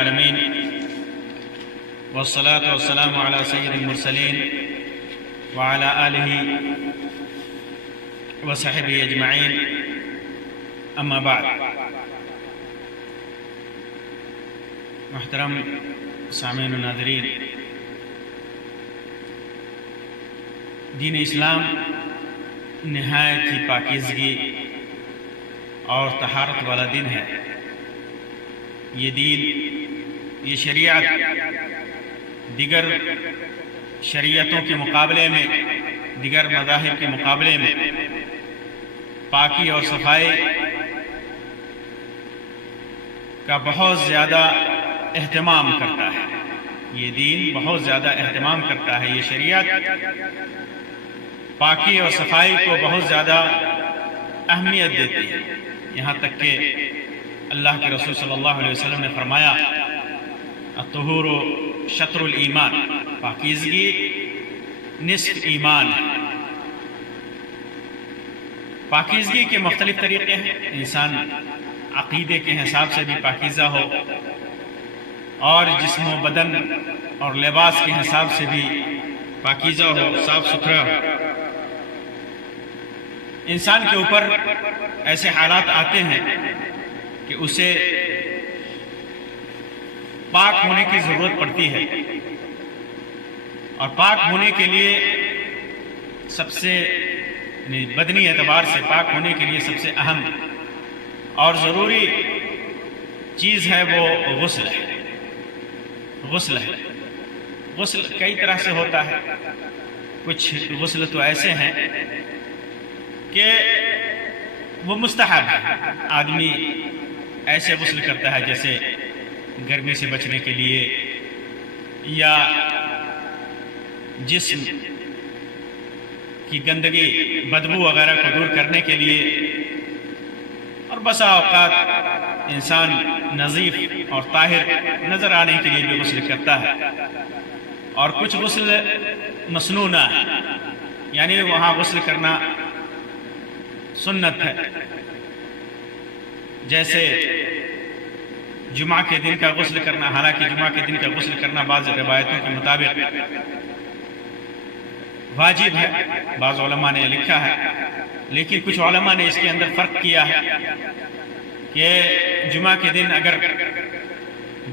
العالمين والصلاة والسلام على سيد المرسلين وعلى آله وصحبه أجمعين أما بعد. محترم سامعین و ناظرین، دین اسلام نہایت ہی پاکیزگی اور طہارت والا دین ہے۔ یہ دین، یہ شریعت دیگر شریعتوں کے مقابلے میں، دیگر مذاہب کے مقابلے میں پاکی اور صفائی کا بہت زیادہ اہتمام کرتا ہے۔ یہ دین بہت زیادہ اہتمام کرتا ہے۔ یہ شریعت پاکی اور صفائی کو بہت زیادہ اہمیت دیتی ہے، یہاں تک کہ اللہ کے رسول صلی اللہ علیہ وسلم نے فرمایا الطہور شطر الایمان، پاکیزگی نصف ایمان ہے۔ پاکیزگی کے مختلف طریقے ہیں۔ انسان عقیدے کے حساب سے بھی پاکیزہ ہو، اور جسم و بدن اور لباس کے حساب سے بھی پاکیزہ ہو، صاف ستھرا ہو۔ انسان کے اوپر ایسے حالات آتے ہیں کہ اسے پاک ہونے کی ضرورت پڑتی ہے، اور پاک ہونے کے لیے سب سے بدنی اعتبار سے پاک ہونے کے لیے سب سے اہم اور ضروری چیز ہے وہ غسل ہے۔ غسل ہے۔ غسل کئی طرح سے ہوتا ہے۔ کچھ غسل تو ایسے ہیں کہ وہ مستحب ہے، آدمی ایسے غسل کرتا ہے جیسے گرمی سے بچنے کے لیے، یا جسم کی گندگی بدبو وغیرہ کو دور کرنے کے لیے، اور بسا اوقات انسان نظیف اور طاہر نظر آنے کے لیے بھی غسل کرتا ہے۔ اور کچھ غسل مسنونہ ہے، یعنی وہاں غسل کرنا سنت ہے، جیسے جمعہ کے دن کا غسل کرنا۔ حالانکہ جمعہ کے دن کا غسل کرنا بعض روایتوں کے مطابق واجب ہے، بعض علماء نے لکھا ہے، لیکن کچھ علماء نے اس کے اندر فرق کیا ہے کہ جمعہ کے دن اگر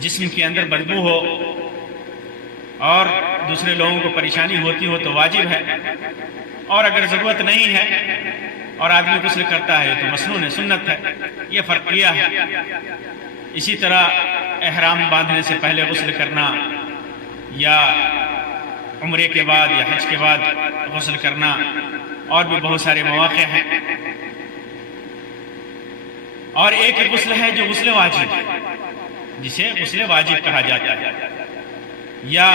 جسم کے اندر بدبو ہو اور دوسرے لوگوں کو پریشانی ہوتی ہو تو واجب ہے، اور اگر ضرورت نہیں ہے اور آدمی غسل کرتا ہے تو مسنون ہے، سنت ہے۔ یہ فرق کیا ہے۔ اسی طرح احرام باندھنے سے پہلے غسل کرنا، یا عمرے کے بعد یا حج کے بعد غسل کرنا، اور بھی بہت سارے مواقع ہیں۔ اور ایک غسل ہے جو غسل واجب ہے، جسے غسل واجب کہا جاتا ہے، یا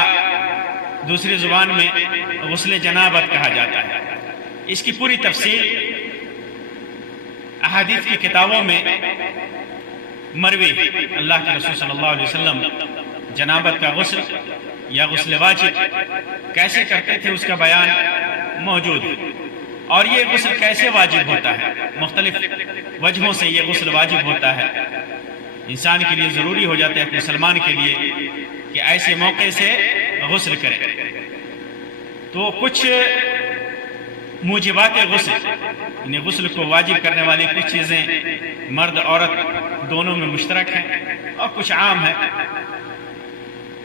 دوسری زبان میں غسل جنابت کہا جاتا ہے۔ اس کی پوری تفصیل احادیث کی کتابوں میں مروی ہے۔ اللہ کے رسول صلی اللہ علیہ وسلم جنابت کا غسل یا غسل واجب کیسے کرتے تھے اس کا بیان موجود ہے۔ اور یہ غسل کیسے واجب ہوتا ہے؟ مختلف وجہوں سے یہ غسل واجب ہوتا ہے۔ انسان کے لیے ضروری ہو جاتا ہے، مسلمان کے لیے، کہ ایسے موقع سے غسل کرے۔ تو کچھ موجبات غسل، یعنی غسل کو واجب کرنے والی کچھ چیزیں مرد عورت دونوں میں مشترک ہیں، اور کچھ عام ہیں،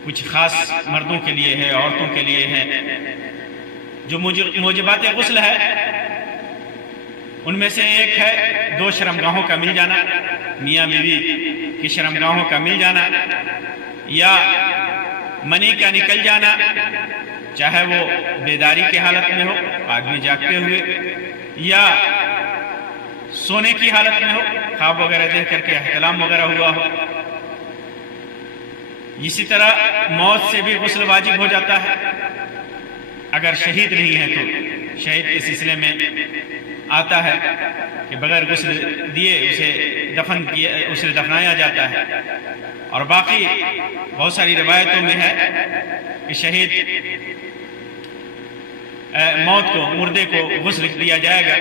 کچھ خاص مردوں کے لیے ہے، عورتوں کے لیے ہے۔ جو موجبات غسل ہے ان میں سے ایک ہے 2 شرمگاہوں کا مل جانا، میاں بیوی کی شرمگاہوں کا مل جانا، یا منی کا نکل جانا، چاہے وہ بیداری کی حالت میں ہو، آدمی جاگتے ہوئے، یا سونے کی حالت میں ہو، خواب وغیرہ دیکھ کر کے احتلام وغیرہ ہوا ہو۔ اسی طرح موت سے بھی غسل واجب ہو جاتا ہے۔ اگر شہید نہیں ہے تو شہید کے سلسلے میں آتا ہے کہ بغیر غسل دیے اسے دفنایا جاتا ہے۔ اور باقی بہت ساری روایتوں میں ہے کہ شہید موت کو، مردے کو غسل دیا جائے گا،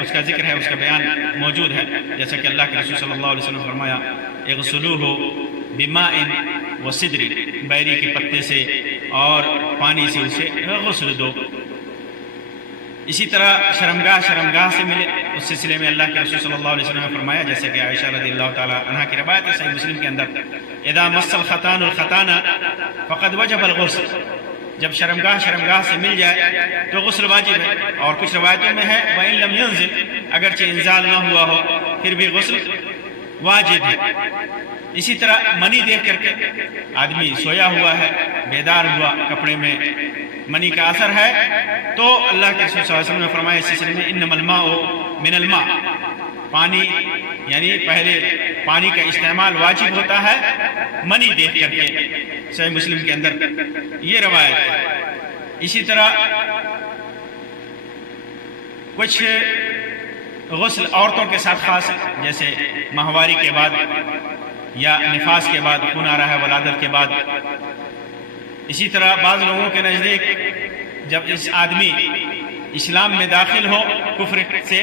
اس کا ذکر ہے، اس کا بیان موجود ہے، جیسا کہ اللہ کے رسول صلی اللہ علیہ وسلم فرمایا اغسلوہ بماء وہ سدری بیری کے پتے سے اور پانی سے اسے غسل دو۔ اسی طرح شرمگاہ سے ملے، اس سلسلے میں اللہ کے رسول صلی اللہ علیہ وسلم نے فرمایا، جیسے کہ عائشہ رضی اللہ تعالی عنہا کی روایت ہے صحیح مسلم کے اندر، اذا مس الختان الختان فقد وجب الغسل، جب شرمگاہ سے مل جائے تو غسل واجب ہے۔ اور کچھ روایتوں میں ہے وَإِن لَمْ ينزل، اگرچہ انزال نہ ہوا ہو پھر بھی غسل واجب ہے۔ اسی طرح منی دیکھ کر کے آدمی سویا ہوا ہے، بیدار ہوا، کپڑے میں منی کا اثر ہے، تو اللہ کے رسول صلی اللہ علیہ وسلم نے فرمایا اس سلسلے میں انما الماء من الماء، پانی یعنی پہلے پانی کا استعمال واجب ہوتا ہے منی دیکھ کر کے، صحیح مسلم کے اندر یہ روایت ہے۔ اسی طرح کچھ غسل عورتوں کے ساتھ خاص ہے، جیسے ماہواری کے بعد یا نفاس کے بعد، خون آ رہا ہے ولادت کے بعد۔ اسی طرح بعض لوگوں کے نزدیک جب اس آدمی اسلام میں داخل ہو کفر سے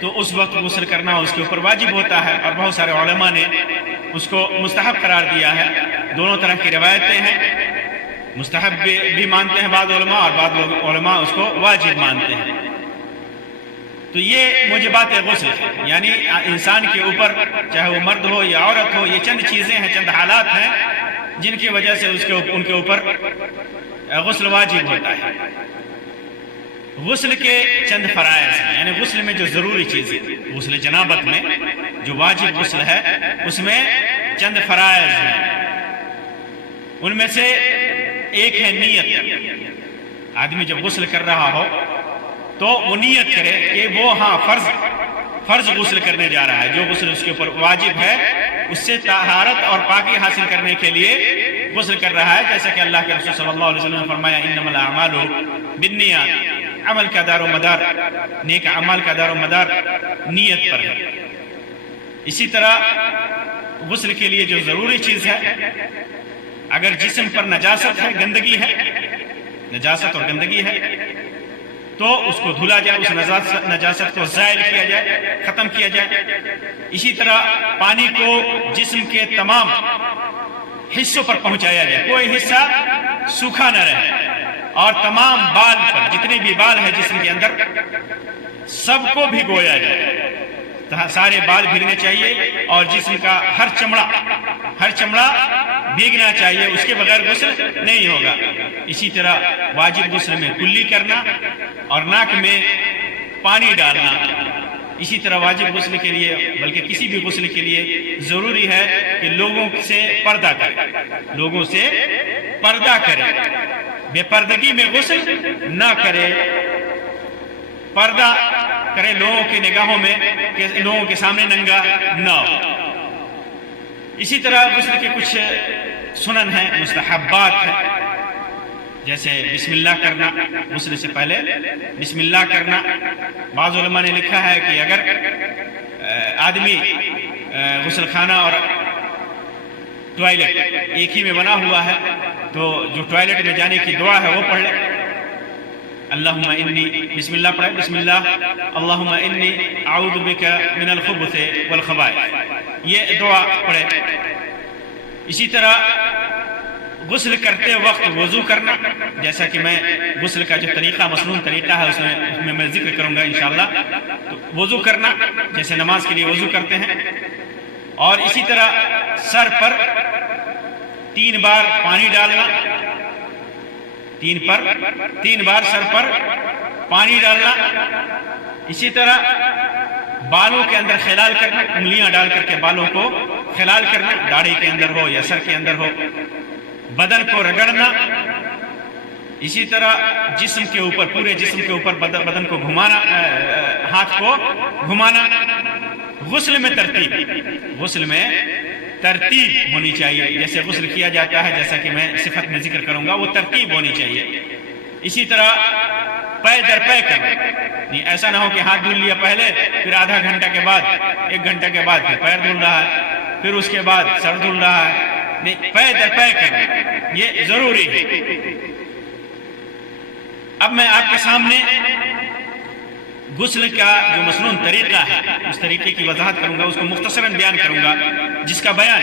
تو اس وقت غسل کرنا اس کے اوپر واجب ہوتا ہے، اور بہت سارے علماء نے اس کو مستحب قرار دیا ہے۔ دونوں طرح کی روایتیں ہیں، مستحب بھی مانتے ہیں بعض علماء اور بعض علماء اس کو واجب مانتے ہیں۔ تو یہ موجبات غسل ہے، یعنی انسان کے اوپر چاہے وہ مرد ہو یا عورت ہو، یہ چند چیزیں ہیں، چند حالات ہیں جن کی وجہ سے ان کے اوپر غسل واجب ہوتا ہے۔ غسل کے چند فرائض ہیں، یعنی غسل میں جو ضروری چیزیں، غسل جنابت میں جو واجب غسل ہے اس میں چند فرائض ہیں۔ ان میں سے ایک ہے نیت۔ آدمی جب غسل کر رہا ہو تو وہ نیت کرے کہ وہ فرض غسل کرنے جا رہا ہے، جو غسل اس کے اوپر واجب ہے اس سے طہارت اور پاکی حاصل کرنے کے لیے غسل کر رہا ہے، جیسا کہ اللہ کے رسول صلی اللہ علیہ وسلم نے فرمایا انما الاعمال بالنیات، عمل کا دار و مدار، نیک اعمال کا دار و مدار نیت پر ہے۔ اسی طرح غسل کے لیے جو ضروری چیز ہے، اگر جسم پر نجاست ہے، گندگی ہے، نجاست اور گندگی ہے تو اس کو دھلا جائے، اس نجاست کو زائل کیا جائے، ختم کیا جائے۔ اسی طرح پانی کو جسم کے تمام حصوں پر پہنچایا جائے، کوئی حصہ سوکھا نہ رہے، اور تمام بال پر، جتنے بھی بال ہیں جسم کے اندر سب کو بھگویا جائے، سارے بال بھیگنے چاہیے، اور جسم کا ہر چمڑا بھیگنا چاہیے، اس کے بغیر غسل نہیں ہوگا۔ اسی طرح واجب غسل میں کلی کرنا اور ناک میں پانی ڈالنا۔ اسی طرح واجب غسل کے لیے، بلکہ کسی بھی غسل کے لیے ضروری ہے کہ لوگوں سے پردہ کرے، بے پردگی میں غسل نہ کرے، پردہ کرے لوگوں کی نگاہوں میں، کہ لوگوں کے سامنے ننگا نہ ہو۔ اسی طرح غسل کے کچھ سنن ہیں، مستحبات ہیں، جیسے بسم اللہ کرنا، غسل سے پہلے بسم اللہ کرنا۔ بعض علماء نے لکھا ہے کہ اگر آدمی غسل خانہ اور ٹوائلٹ ایک ہی میں بنا ہوا ہے تو جو ٹوائلٹ میں جانے کی دعا ہے وہ پڑھ لے، اللہم انی، بسم اللہ پڑھے، بسم اللہ اللہم انی اعوذ بک من الخبث والخبائث، یہ دعا پڑھے۔ اسی طرح غسل کرتے وقت وضو کرنا، جیسا کہ میں غسل کا جو طریقہ، مسنون طریقہ ہے اس میں ذکر کروں گا انشاءاللہ۔ تو وضو کرنا جیسے نماز کے لیے وضو کرتے ہیں، اور اسی طرح سر پر 3 بار پانی ڈالنا، 3 بار سر پر پانی ڈالنا۔ اسی طرح بالوں کے اندر خلال کرنا، انگلیاں ڈال کر کے بالوں کو خلال کرنا، داڑھی کے اندر ہو یا سر کے اندر ہو، بدن کو رگڑنا۔ اسی طرح جسم کے اوپر، پورے جسم کے اوپر بدن کو گھمانا، ہاتھ کو گھمانا۔ غسل میں ترتیب ہونی چاہیے، جیسے غسل کیا جاتا ہے، جیسا کہ میں صفت میں ذکر کروں گا، وہ ترتیب ہونی چاہیے۔ اسی طرح پے در پے کرنا، نہیں ایسا نہ ہو کہ ہاتھ دھل لیا پہلے، پھر آدھا گھنٹہ کے بعد، 1 گھنٹہ کے بعد پھر پیر دھل رہا ہے، پھر اس کے بعد سر دھل رہا ہے، نہیں، پے در پے کرنا یہ ضروری ہے۔ اب میں آپ کے سامنے غسل کا جو مسنون طریقہ ہے، اس طریقے کی وضاحت کروں گا، اس کو مختصراً بیان کروں گا، جس کا بیان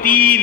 3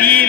3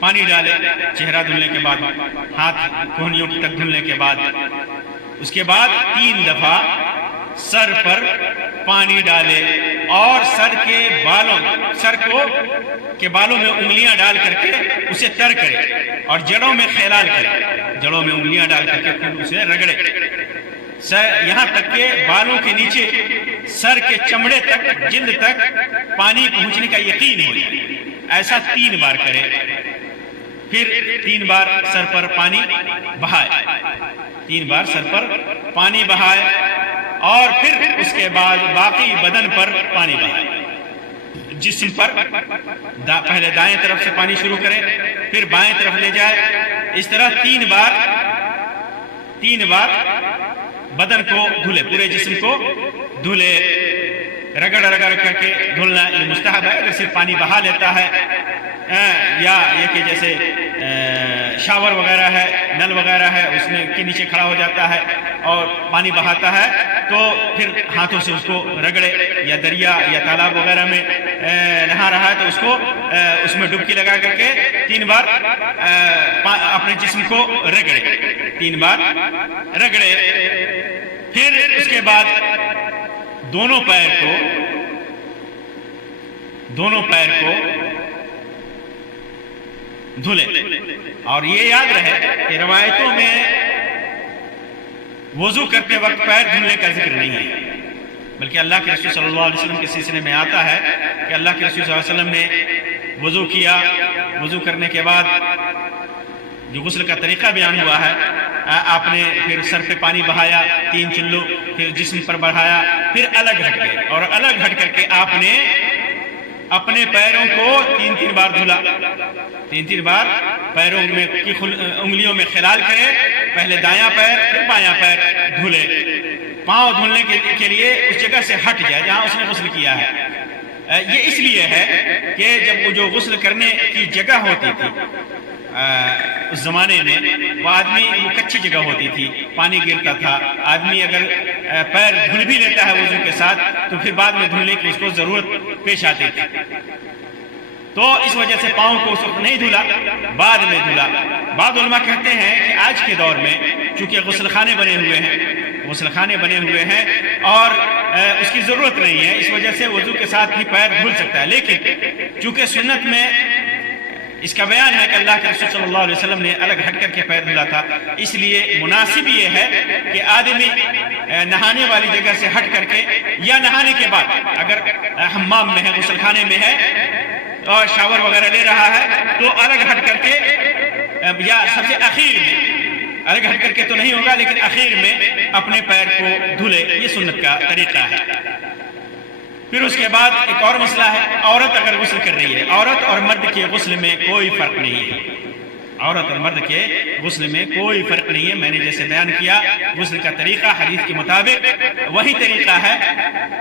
پانی ڈالے چہرہ دھلنے کے بعد، ہاتھ کوہنیوں تک دھلنے کے بعد، اس کے بعد 3 دفعہ سر پر پانی ڈالے اور سر کے بالوں میں انگلیاں ڈال کر کے اسے تر کرے اور جڑوں میں خلال کرے، جڑوں میں انگلیاں ڈال کر کے خوب اسے رگڑے، یہاں تک کہ بالوں کے نیچے سر کے چمڑے تک، جلد تک پانی پہنچنے کا یقین ہو جائے۔ ایسا 3 بار کرے، پھر 3 بار سر پر پانی بہائے، 3 بار سر پر پانی بہائے اور پھر اس کے بعد باقی بدن پر پانی بہائے۔ جسم پر پہلے دائیں طرف سے پانی شروع کرے، پھر بائیں طرف لے جائے، اس طرح 3 بار بدن کو دھلے، پورے جسم کو دھلے، رگڑ کر کے دھلنا یہ مستحب ہے۔ اگر صرف پانی بہا لیتا ہے یا یہ کہ جیسے شاور وغیرہ ہے، نل وغیرہ ہے، اس میں کے نیچے کھڑا ہو جاتا ہے اور پانی بہاتا ہے تو پھر ہاتھوں سے اس کو رگڑے، یا دریا یا تالاب وغیرہ میں نہا رہا ہے تو اس کو اس میں ڈبکی لگا کر کے 3 بار اپنے جسم کو رگڑے، 3 بار رگڑے۔ پھر اس کے بعد دونوں پیر کو دھلے، اور یہ یاد رہے کہ روایتوں میں وضو کرتے وقت پیر دھلنے کا ذکر نہیں ہے، بلکہ اللہ کے رسول صلی اللہ علیہ وسلم کے سلسلے میں آتا ہے کہ اللہ کے رسول صلی اللہ علیہ وسلم نے وضو کیا، وضو کرنے کے بعد جو غسل کا طریقہ بیان ہوا ہے، آپ نے پھر سر پہ پانی بہایا 3 چلو، پھر جسم پر بڑھایا، پھر الگ ہٹ گئے اور الگ ہٹ کر کے آپ نے اپنے پیروں کو 3 بار دھلا، 3 بار پیروں میں کی انگلیوں میں خلال کرے، پہلے دایاں پیر پھر بایاں پیر دھلے، پاؤں دھلنے کے لیے اس جگہ سے ہٹ جائے جہاں اس نے غسل کیا ہے۔ یہ اس لیے ہے کہ جب وہ جو غسل کرنے کی جگہ ہوتی تھی اس زمانے میں، وہ کچی جگہ ہوتی تھی، پانی گرتا تھا، آدمی اگر پیر دھل بھی لیتا ہے وضو کے ساتھ تو پھر بعد میں دھلنے کی اس کو ضرورت پیش آتی تھی، تو اس وجہ سے پاؤں کو اس وقت نہیں دھلا، بعد میں دھلا۔ بعض علماء کہتے ہیں کہ آج کے دور میں چونکہ غسل خانے بنے ہوئے ہیں اور اس کی ضرورت نہیں ہے، اس وجہ سے وضو کے ساتھ بھی پیر دھل سکتا ہے، لیکن چونکہ سنت میں اس کا بیان ہے کہ اللہ کے رسول صلی اللہ علیہ وسلم نے الگ ہٹ کر کے پیر دھلا تھا، اس لیے مناسب یہ ہے کہ آدمی نہانے والی جگہ سے ہٹ کر کے یا نہانے کے بعد اگر حمام میں ہے، غسل خانے میں ہے اور شاور وغیرہ لے رہا ہے تو الگ ہٹ کر کے یا سب سے اخیر میں، الگ ہٹ کر کے تو نہیں ہوگا لیکن اخیر میں اپنے پیر کو دھلے، یہ سنت کا طریقہ ہے۔ پھر اس کے بعد ایک اور مسئلہ ہے، عورت اگر غسل کر رہی ہے، عورت اور مرد کے غسل میں کوئی فرق نہیں ہے، عورت اور مرد کے غسل میں کوئی فرق نہیں ہے۔ میں نے جیسے بیان کیا غسل کا طریقہ حدیث کے مطابق وہی طریقہ ہے۔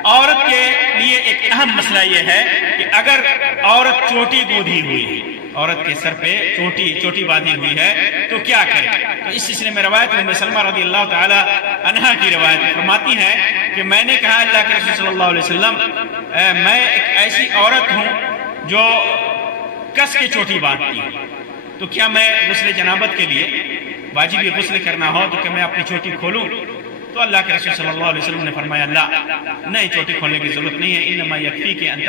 عورت کے لیے ایک اہم مسئلہ یہ ہے کہ اگر عورت چوٹی گودھی ہوئی ہے، عورت کے سر پہ چوٹی باندھی ہوئی ہے تو کیا کرے؟ تو اس سلسلے میں روایت ام سلمہ رضی اللہ تعالی عنہا کی روایت فرماتی ہے کہ میں نے کہا اللہ کے رسول صلی اللہ علیہ وسلم، میں ایک ایسی عورت ہوں جو کس کے چوٹی باندھتی ہوں، تو کیا میں غسل جنابت کے لیے واجبی غسل کرنا ہو تو کہ میں اپنی چوٹی کھولوں؟ تو اللہ کے رسول صلی اللہ علیہ وسلم نے فرمایا نہیں، چوٹی کھولنے کی ضرورت نہیں ہے، انما یکفیک ان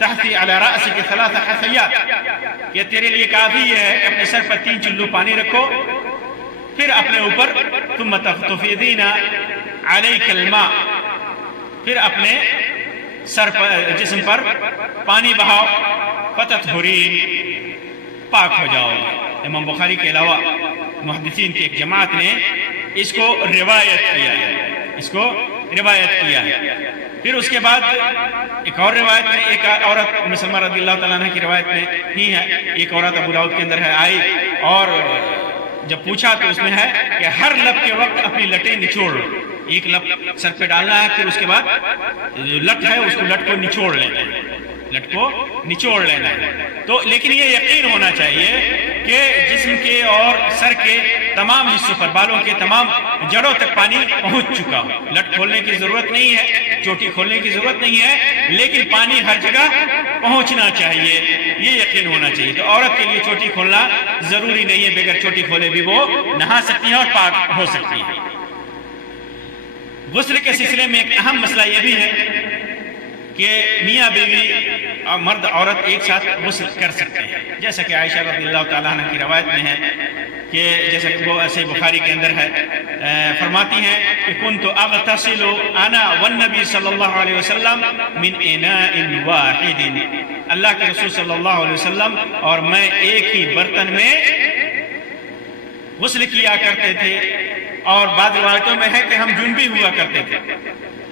تحتی علی رأسک 3 حثیات، کہ تیرے لیے کافی یہ ہے کہ اپنے سر پر 3 چلو پانی رکھو، پھر اپنے اوپر ثم تفیضین علیک الماء، پھر اپنے سر پر جسم پر پانی بہاؤ، فتطہرین، پاک ہو جاؤ۔ امام بخاری کے علاوہ محدثین کی ایک جماعت نے اس کو روایت کیا ہے، پھر اس کے بعد ایک اور روایت میں ایک عورت ام سلمہ رضی اللہ تعالیٰ عنہ کی روایت میں ہی ہے، ایک عورت ابو داؤد کے اندر ہے، آئی اور جب پوچھا تو اس میں ہے کہ ہر لب کے وقت اپنی لٹیں نچوڑ لو، ایک لب سر پہ ڈالنا ہے، پھر اس کے بعد جو لٹ ہے اس کو لٹ کو نچوڑ لینا ہے، لٹ کو نچوڑ لینا ہے. تو لیکن یہ یقین ہونا چاہیے کہ جسم کے اور سر کے تمام حصوں پر، بالوں کے تمام جڑوں تک پانی پہنچ چکا ہو. لٹ کھولنے کی ضرورت نہیں ہے، چوٹی کھولنے کی ضرورت نہیں ہے، لیکن پانی ہر جگہ پہنچنا چاہیے، یہ یقین ہونا چاہیے. تو عورت کے لیے چوٹی کھولنا ضروری نہیں ہے، بغیر چوٹی کھولے بھی وہ نہا سکتی ہے اور پاک ہو سکتی ہے. غسل کے سلسلے میں ایک اہم مسئلہ یہ بھی ہے کہ میاں بیوی اور مرد عورت ایک ساتھ غسل کر سکتے ہیں، جیسا کہ عائشہ رضی اللہ تعالیٰ عنہ کی روایت میں ہے کہ جیسا کہ وہ صحیح بخاری کے اندر ہے، فرماتی ہیں کہ کنت اغتسل انا والنبی صلی اللہ علیہ وسلم من اناء واحد، اللہ کے رسول صلی اللہ علیہ وسلم اور میں ایک ہی برتن میں غسل کیا کرتے تھے. اور بعض روایتوں میں ہے کہ ہم جنبی ہوا کرتے تھے،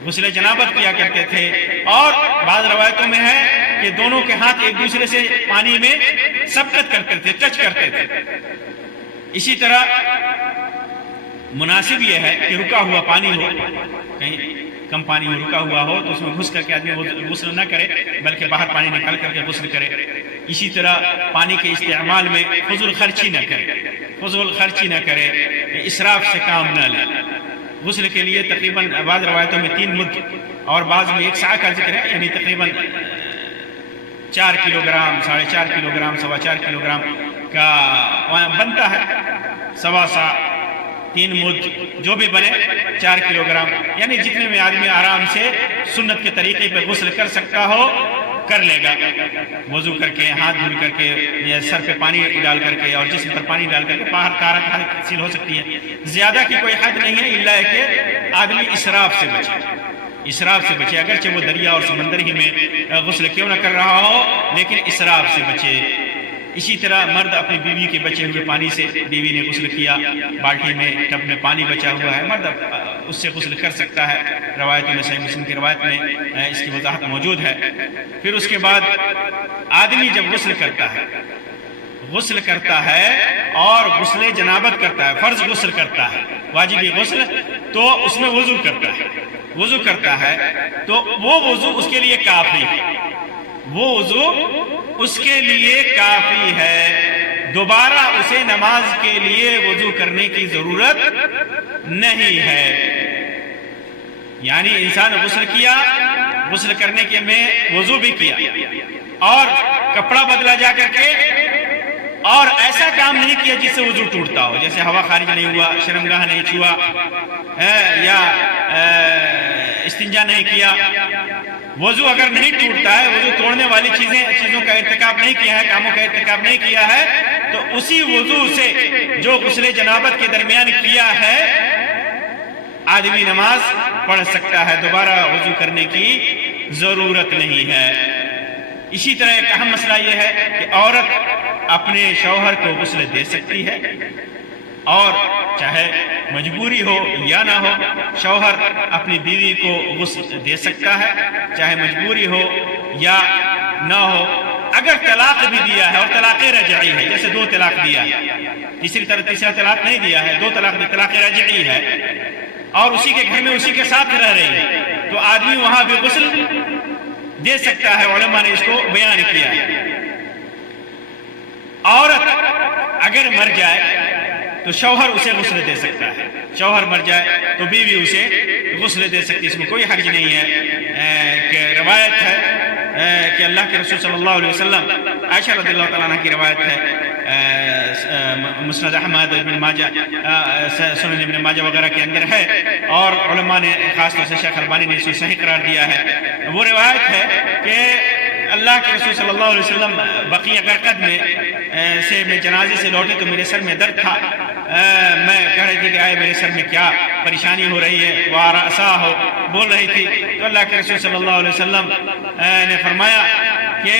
غسل جنابت کیا کرتے تھے. اور بعض روایتوں میں ہے کہ دونوں کے ہاتھ ایک دوسرے سے پانی میں سبقت کرتے تھے، ٹچ کرتے تھے. اسی طرح مناسب یہ ہے کہ رکا ہوا پانی ہو، کہیں کم پانی میں رکا ہوا ہو تو اس میں گھس کر کے آدمی غسل نہ کرے بلکہ باہر پانی نکال کر کے غسل کرے. اسی طرح پانی کے استعمال میں فضول خرچی نہ کرے، فضول خرچی نہ کرے، اسراف سے کام نہ لے. غسل کے لیے تقریباً بعض روایتوں میں 3 مد اور بعض میں 1 سا کا ذکر ہے، یعنی تقریباً 4 kilo gram, 4.5 kilo gram, 4.25 kilo gram کا بنتا ہے. 1.25 سا، 3 مد جو بھی بنے 4 کلو گرام، یعنی جتنے میں آدمی آرام سے سنت کے طریقے پہ غسل کر سکتا ہو کر لے گا. وضو کر کے، ہاتھ دھل کر کے، یا سر پہ پانی ڈال کر کے اور جسم پر پانی ڈال کر کے باہر طہارت حاصل ہو سکتی ہے. زیادہ کی کوئی حد نہیں ہے، الا کہ آدمی اسراف سے بچے، اسراف سے بچے. اگرچہ وہ دریا اور سمندر ہی میں غسل کیوں نہ کر رہا ہو لیکن اسراف سے بچے. اسی طرح مرد اپنی بیوی کے بچے ہوئے پانی سے، بیوی نے غسل کیا، بالٹی میں ٹب میں پانی بچا ہوا ہے، مرد اس سے غسل کر سکتا ہے. روایتوں میں صحیح مسلم کی روایت میں اس کی وضاحت موجود ہے. پھر اس کے بعد آدمی جب غسل کرتا ہے اور غسل جنابت کرتا ہے، فرض غسل کرتا ہے، واجبی غسل، تو اس میں وضو کرتا ہے تو وہ وضو اس کے لیے کافی ہے، وہ وضو اس کے لیے کافی ہے. دوبارہ اسے نماز کے لیے وضو کرنے کی ضرورت نہیں ہے. یعنی انسان غسل کیا، غسل کرنے کے میں وضو بھی کیا اور کپڑا بدلا جا کر کے، اور ایسا کام نہیں کیا جس سے وضو ٹوٹتا ہو، جیسے ہوا خارج نہیں ہوا، شرمگاہ نہیں چھوا، یا استنجا نہیں کیا. وضو اگر نہیں ٹوٹتا ہے، وضو توڑنے والی چیزوں کا ارتکاب نہیں کیا ہے، کاموں کا ارتکاب نہیں کیا ہے، تو اسی وضو سے جو غسل جنابت کے درمیان کیا ہے آدمی نماز پڑھ سکتا ہے، دوبارہ وضو کرنے کی ضرورت نہیں ہے. اسی طرح ایک اہم مسئلہ یہ ہے کہ عورت اپنے شوہر کو غسل دے سکتی ہے، اور چاہے مجبوری ہو یا نہ ہو، شوہر اپنی بیوی کو غسل دے سکتا ہے، چاہے مجبوری ہو یا نہ ہو. اگر طلاق بھی دیا ہے اور طلاق رجعی ہے، جیسے 2 طلاق دیا ہے، تیسرا طلاق نہیں دیا ہے، 2 طلاق دی، طلاق رجعی ہے، اور اسی کے گھر میں اسی کے ساتھ رہ رہی ہے، تو آدمی وہاں بھی غسل دے سکتا ہے. علماء نے اس کو بیان کیا ہے. عورت اگر مر جائے تو شوہر اسے غسل دے سکتا ہے، شوہر مر جائے تو بیوی اسے غسل دے سکتی، اس میں کوئی حرج نہیں ہے. کہ روایت ہے کہ اللہ کے رسول صلی اللہ علیہ وسلم، عائشہ رضی اللہ تعالیٰ عنہ کی روایت ہے، مسند احمد، ابن ماجہ، سنن ابن ماجہ وغیرہ کے اندر ہے، اور علماء نے خاص طور سے شیخ البانی نے اسے صحیح قرار دیا ہے. وہ روایت ہے کہ اللہ کے رسول صلی اللہ علیہ وسلم بقیع غرقد میں جنازے سے لوٹے تو میرے سر میں درد تھا. میں کہہ رہی تھی کہ آئے میرے سر میں کیا پریشانی ہو رہی ہے، وہ رأسا ہو بول رہی تھی. تو اللہ کے رسول صلی اللہ علیہ وسلم نے فرمایا کہ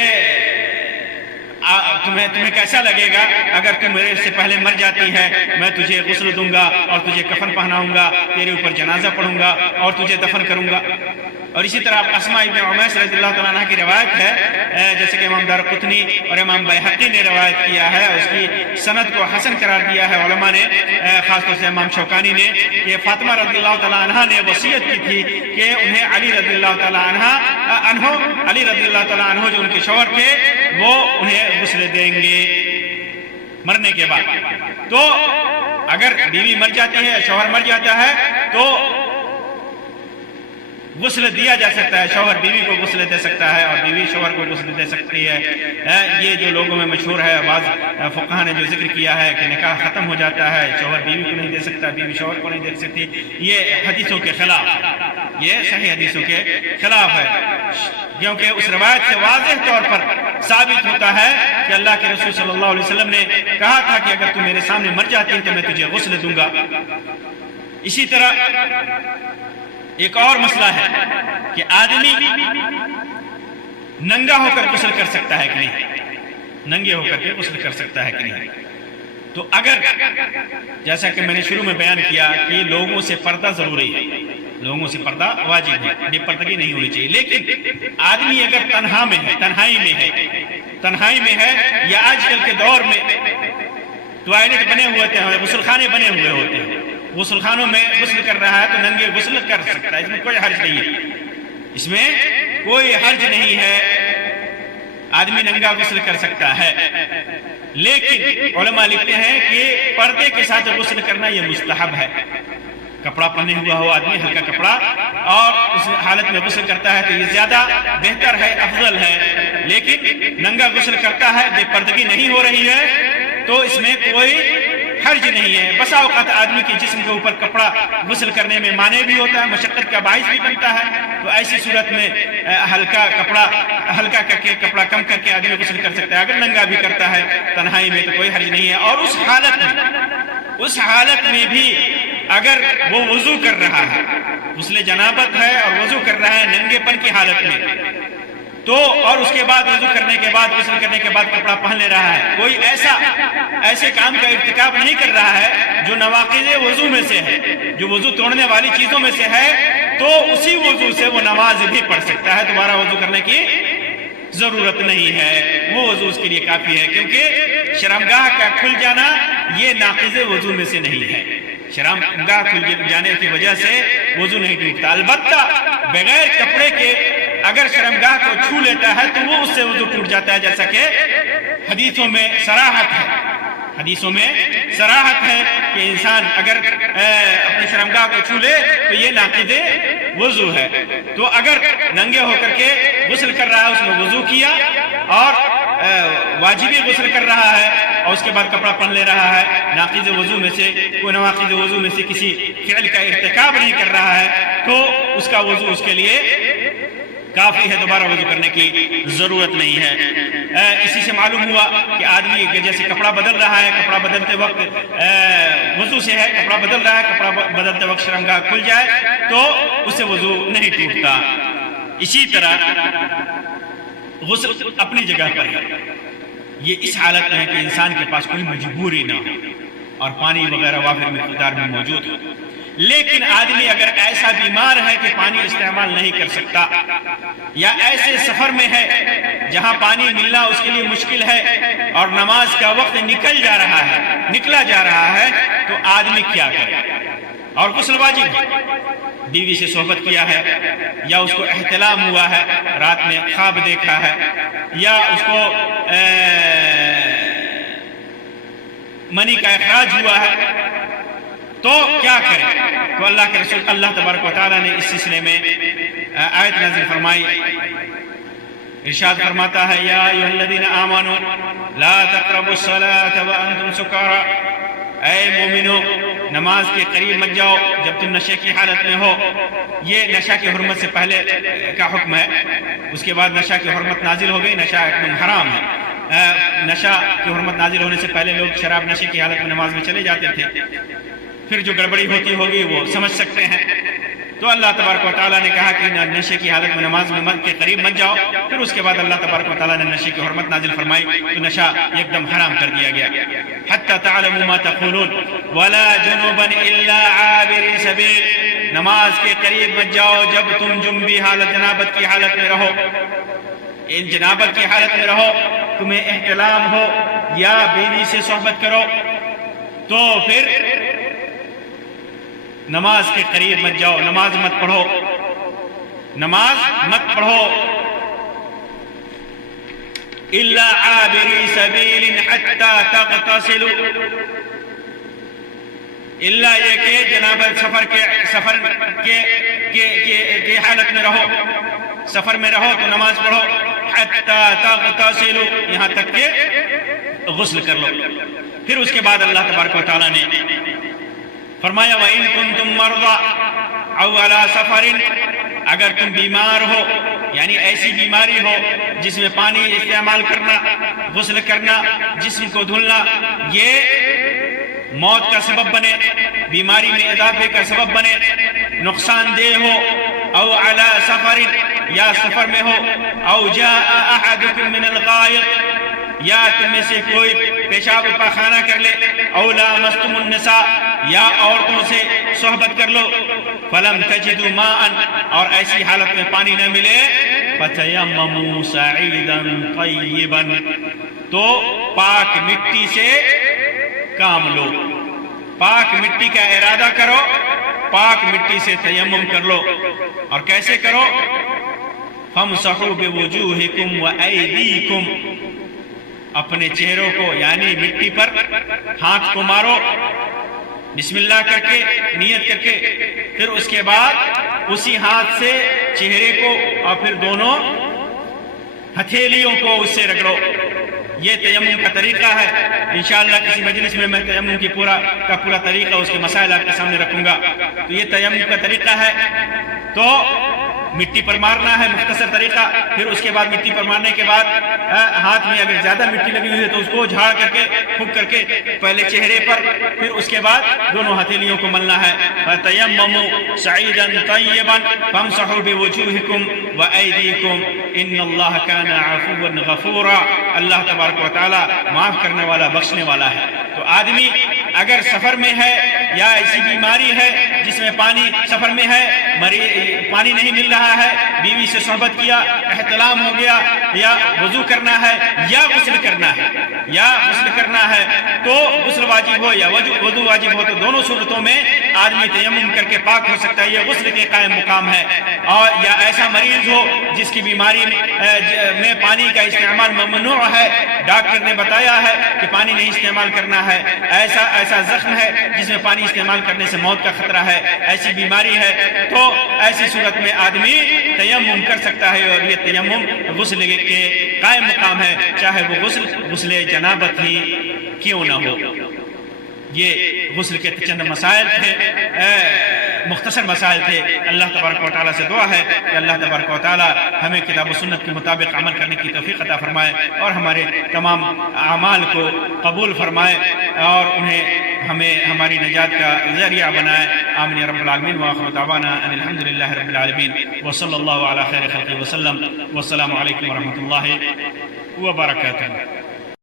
تمہیں کیسا لگے گا اگر تم میرے سے پہلے مر جاتی ہے؟ میں تجھے غسل دوں گا اور تجھے کفن پہناؤں گا، تیرے اوپر جنازہ پڑھوں گا اور تجھے دفن کروں گا. اور اسی طرح اسماء ابن عمیس رضی اللہ تعالیٰ عنہ کی روایت ہے، جیسے کہ امام دارقطنی اور امام بیہقی نے روایت کیا ہے، اس کی سند کو حسن قرار دیا ہے علماء نے، خاص طور سے امام شوکانی نے، کہ فاطمہ رضی اللہ تعالیٰ عنہ نے وصیت کی تھی کہ انہیں علی رضی اللہ تعالیٰ عنہ جو ان کے شوہر تھے وہ انہیں غسل دیں گے مرنے کے بعد۔ تو اگر بیوی مر جاتی ہے، شوہر مر جاتا ہے تو غسل دیا جا سکتا ہے، شوہر بیوی کو غسل دے سکتا ہے اور بیوی شوہر کو غسل دے سکتی ہے۔ یہ جو لوگوں میں مشہور ہے، بعض فقہاء نے جو ذکر کیا ہے کہ نکاح ختم ہو جاتا ہے، شوہر بیوی کو نہیں دے سکتا، بیوی شوہر کو نہیں دے سکتی، یہ حدیثوں کے خلاف، یہ صحیح حدیثوں کے خلاف ہے، کیونکہ اس روایت سے واضح طور پر ثابت ہوتا ہے کہ اللہ کے رسول صلی اللہ علیہ وسلم نے کہا تھا کہ اگر تم میرے سامنے مر جاتی ہے تو میں تجھے غسل دوں گا۔ اسی طرح ایک اور مسئلہ ہے کہ آدمی ننگا ہو کر غسل کر سکتا ہے کہ نہیں، ننگے ہو کر کے غسل کر سکتا ہے کہ نہیں۔ تو اگر جیسا کہ میں نے شروع میں بیان کیا کہ لوگوں سے پردہ ضروری ہے، لوگوں سے پردہ واجب ہے، بے پردگی نہیں ہونی چاہیے، لیکن آدمی اگر تنہائی میں ہے یا آج کل کے دور میں ٹوائلٹ بنے ہوئے ہوتے ہیں، غسل خانے بنے ہوئے ہوتے ہیں، غسل خانوں میں غسل کر رہا ہے تو ننگے غسل کر سکتا ہے، اس میں کوئی حرج نہیں ہے، اس میں کوئی حرج نہیں ہے، آدمی ننگا غسل کر سکتا ہے۔ لیکن علماء لکھتے ہیں کہ پردے کے ساتھ غسل کرنا یہ مستحب ہے، کپڑا پہنے ہوا ہو آدمی، ہلکا کپڑا، اور اس حالت میں غسل کرتا ہے تو یہ زیادہ بہتر ہے، افضل ہے۔ لیکن ننگا غسل کرتا ہے، بے پردگی نہیں ہو رہی ہے تو اس میں کوئی حرج نہیں ہے۔ بسا اوقات آدمی کے جسم کے اوپر کپڑا غسل کرنے میں مانع بھی ہوتا ہے، مشقت کا باعث بھی بنتا ہے، تو ایسی صورت میں ہلکا کر کے کپڑا کم کر کے آدمی غسل کر سکتا ہے۔ اگر ننگا بھی کرتا ہے تنہائی میں تو کوئی حرج نہیں ہے۔ اور اس حالت میں بھی اگر وہ وضو کر رہا ہے، غسل جنابت ہے اور وضو کر رہا ہے ننگے پن کی حالت میں، تو اور اس کے بعد وضو کرنے کے بعد غسل کرنے کے بعد کپڑا پہن لے رہا ہے، کوئی ایسے کام کا ارتکاب نہیں کر رہا ہے جو نواقض وضو میں سے ہے، جو وضو توڑنے والی چیزوں میں سے ہے، تو اسی وضو سے وہ نماز بھی پڑھ سکتا ہے، دوبارہ وضو کرنے کی ضرورت نہیں ہے، وہ وضو اس کے لیے کافی ہے، کیونکہ شرمگاہ کا کھل جانا یہ ناقض وضو میں سے نہیں ہے، شرمگاہ کھل جانے کی وجہ سے وضو نہیں ٹوٹتا۔ البتہ بغیر کپڑے کے اگر شرمگاہ کو چھو لیتا ہے تو وہ اس سے وضو ٹوٹ جاتا ہے، جیسا کہ حدیثوں میں صراحت ہے کہ انسان اگر اپنی شرمگاہ کو چھو لے تو یہ ناقض وضو ہے۔ تو اگر ننگے ہو کر کے غسل کر رہا ہے، اس میں وضو کیا اور واجبی غسل کر رہا ہے اور اس کے بعد کپڑا پہن لے رہا ہے، ناقض وضو میں سے کوئی نواقض وضو میں سے کسی فعل کا ارتکاب نہیں کر رہا ہے، تو اس کا وضو اس کے لیے کافی ہے، دوبارہ وضو کرنے کی ضرورت نہیں ہے۔ اسی سے معلوم ہوا کہ آدمی جیسے کپڑا بدل رہا ہے، کپڑا بدلتے وقت وضو سے ہے، کپڑا بدل رہا ہے، کپڑا بدلتے وقت شرمگاہ کھل جائے تو اس سے وضو نہیں ٹوٹتا۔ اسی طرح غسل اپنی جگہ پر ہے، یہ اس حالت میں ہے کہ انسان کے پاس کوئی مجبوری نہ ہو اور پانی وغیرہ وافر مقدار میں موجود ہو۔ لیکن آدمی اگر ایسا بیمار ہے کہ پانی استعمال نہیں کر سکتا، یا ایسے سفر میں ہے جہاں پانی ملنا اس کے لیے مشکل ہے اور نماز کا وقت نکلا جا رہا ہے، تو آدمی کیا کرے؟ اور غسل واجب ہے، بیوی سے صحبت کیا ہے، یا اس کو احتلام ہوا ہے، رات میں خواب دیکھا ہے، یا اس کو منی کا اخراج ہوا ہے، تو کیا کرے؟ تو اللہ کے رسول اللہ تبارک و تعالیٰ نے اس سلسلے میں آیت نازل فرمائی، ارشاد فرماتا ہے یا ایھا الذین آمنوا لا تقربوا الصلاۃ وانتم سکارى، اے مومنو نماز کے قریب مت جاؤ جب تم نشے کی حالت میں ہو۔ یہ نشہ کی حرمت سے پہلے کا حکم ہے، اس کے بعد نشہ کی حرمت نازل ہو گئی، نشہ ایک دم حرام ہے۔ نشہ کی حرمت نازل ہونے سے پہلے لوگ شراب نشے کی حالت میں نماز میں چلے جاتے تھے، پھر جو گڑبڑی ہوتی ہوگی وہ سمجھ سکتے ہیں۔ تو اللہ تبارک و تعالیٰ نے کہا کہ نشے کی حالت میں نماز میں کے قریب مت جاؤ، پھر اس کے بعد اللہ تبارک و تعالیٰ نے نشے کی حرمت نازل فرمائی تو نشہ ایک دم حرام کر دیا گیا۔ حتی تعلموا ما تقولون ولا جنوبا الا عابر سبیل نماز کے قریب مت جاؤ جب تم جنبی حالت جنابت کی حالت میں رہو، ان جنابت کی حالت میں رہو، تمہیں احتلام ہو یا بیوی سے صحبت کرو تو پھر نماز کے قریب مت جاؤ، نماز مت پڑھو، نماز مت پڑھو الا عابری سبیل حتی تغتسلوا، الا یہ کہ جنابت سفر کے حالت میں رہو، سفر میں رہو تو نماز پڑھو، حتی تغتسلوا یہاں تک کہ غسل کر لو۔ پھر اس کے بعد اللہ تبارک و تعالیٰ نے فرمایا وَإِن كُنتُم مَرْضَىٰ أَوْ عَلَىٰ سَفَرٍ، اگر تم بیمار ہو یعنی ایسی بیماری ہو جس میں پانی استعمال کرنا، غسل کرنا، جسم کو دھلنا یہ موت کا سبب بنے، بیماری میں اضافے کا سبب بنے، نقصان دہ ہو، او علی سفر یا سفر میں ہو، او جاء احدکم من الغائط یا تم میں سے کوئی پیشاب پاخانہ کر لے، او لامستم النساء یا عورتوں سے صحبت کر لو، فلم تجدوا ماء اور ایسی حالت میں پانی نہ ملے، فتیمموا صعیدا طیبا تو پاک مٹی سے کام لو، پاک مٹی کا ارادہ کرو، پاک مٹی سے تیمم کر لو۔ اور کیسے کرو؟ فامسحوا بوجوہکم وایدیکم، اپنے چہروں کو یعنی مٹی پر ہاتھ کو مارو بسم اللہ کر کے، نیت کر کے، پھر اس کے بعد اسی ہاتھ سے چہرے کو اور پھر دونوں ہتھیلیوں کو اس سے رگڑو۔ یہ تیمم کا طریقہ ہے، انشاءاللہ کسی مجلس میں تیمم کی پورا طریقہ اس کے مسائل آپ کے سامنے رکھوں گا۔ تو یہ تیمم کا طریقہ ہے، تو مٹی پر مارنا ہے مختصر طریقہ، پھر اس کے بعد مٹی پر مارنے کے بعد ہاتھ میں اگر زیادہ مٹی لگی ہوئی ہے تو اس کو جھاڑ کر کے پھونک کر کے پہلے چہرے پر، پھر اس کے بعد دونوں ہتھیلیوں کو ملنا ہے۔ فَتَيَمَّمُوا صَعِيدًا طَيِّبًا فَامْسَحُوا بِوُجُوهِكُمْ وَأَيْدِيكُمْ إِنَّ اللَّهَ كَانَ عَفُوًّا غَفُورًا، اللہ تبارک و تعالیٰ معاف کرنے والا بخشنے والا ہے۔ تو آدمی اگر سفر میں ہے یا ایسی بیماری ہے جس میں پانی سفر میں ہے، پانی نہیں مل رہا ہے، بیوی سے صحبت کیا، احتلام ہو گیا، یا وضو کرنا ہے یا غسل کرنا ہے، یا غسل کرنا ہے تو غسل واجب ہو یا وضو واجب ہو، تو دونوں صورتوں میں آدمی تیمم کر کے پاک ہو سکتا ہے، یہ غسل کے قائم مقام ہے۔ اور یا ایسا مریض ہو جس کی بیماری میں پانی کا استعمال ممنوع ہے، ڈاکٹر نے بتایا ہے کہ پانی نہیں استعمال کرنا ہے، ایسا زخم ہے جس میں پانی استعمال کرنے سے موت کا خطرہ ہے، ایسی بیماری ہے، تو ایسی صورت میں آدمی تیمم کر سکتا ہے، اور یہ تیمم غسل کے قائم مقام ہے، چاہے وہ غسل جنابت ہی کیوں نہ ہو۔ یہ غسل کے چند مسائل تھے، مختصر مسائل تھے۔ اللہ تبارک و تعالیٰ سے دعا ہے کہ اللہ تبارک و تعالیٰ ہمیں کتاب و سنت کے مطابق عمل کرنے کی توفیق عطا فرمائے، اور ہمارے تمام اعمال کو قبول فرمائے، اور انہیں ہماری نجات کا ذریعہ بنائے۔ آمین یا رب العالمین، وآخر دعوانا ان الحمدللہ رب العالمین، وصلی اللہ علی خیر خلقہ وسلم، والسلام علیکم ورحمۃ اللہ وبرکاتہ۔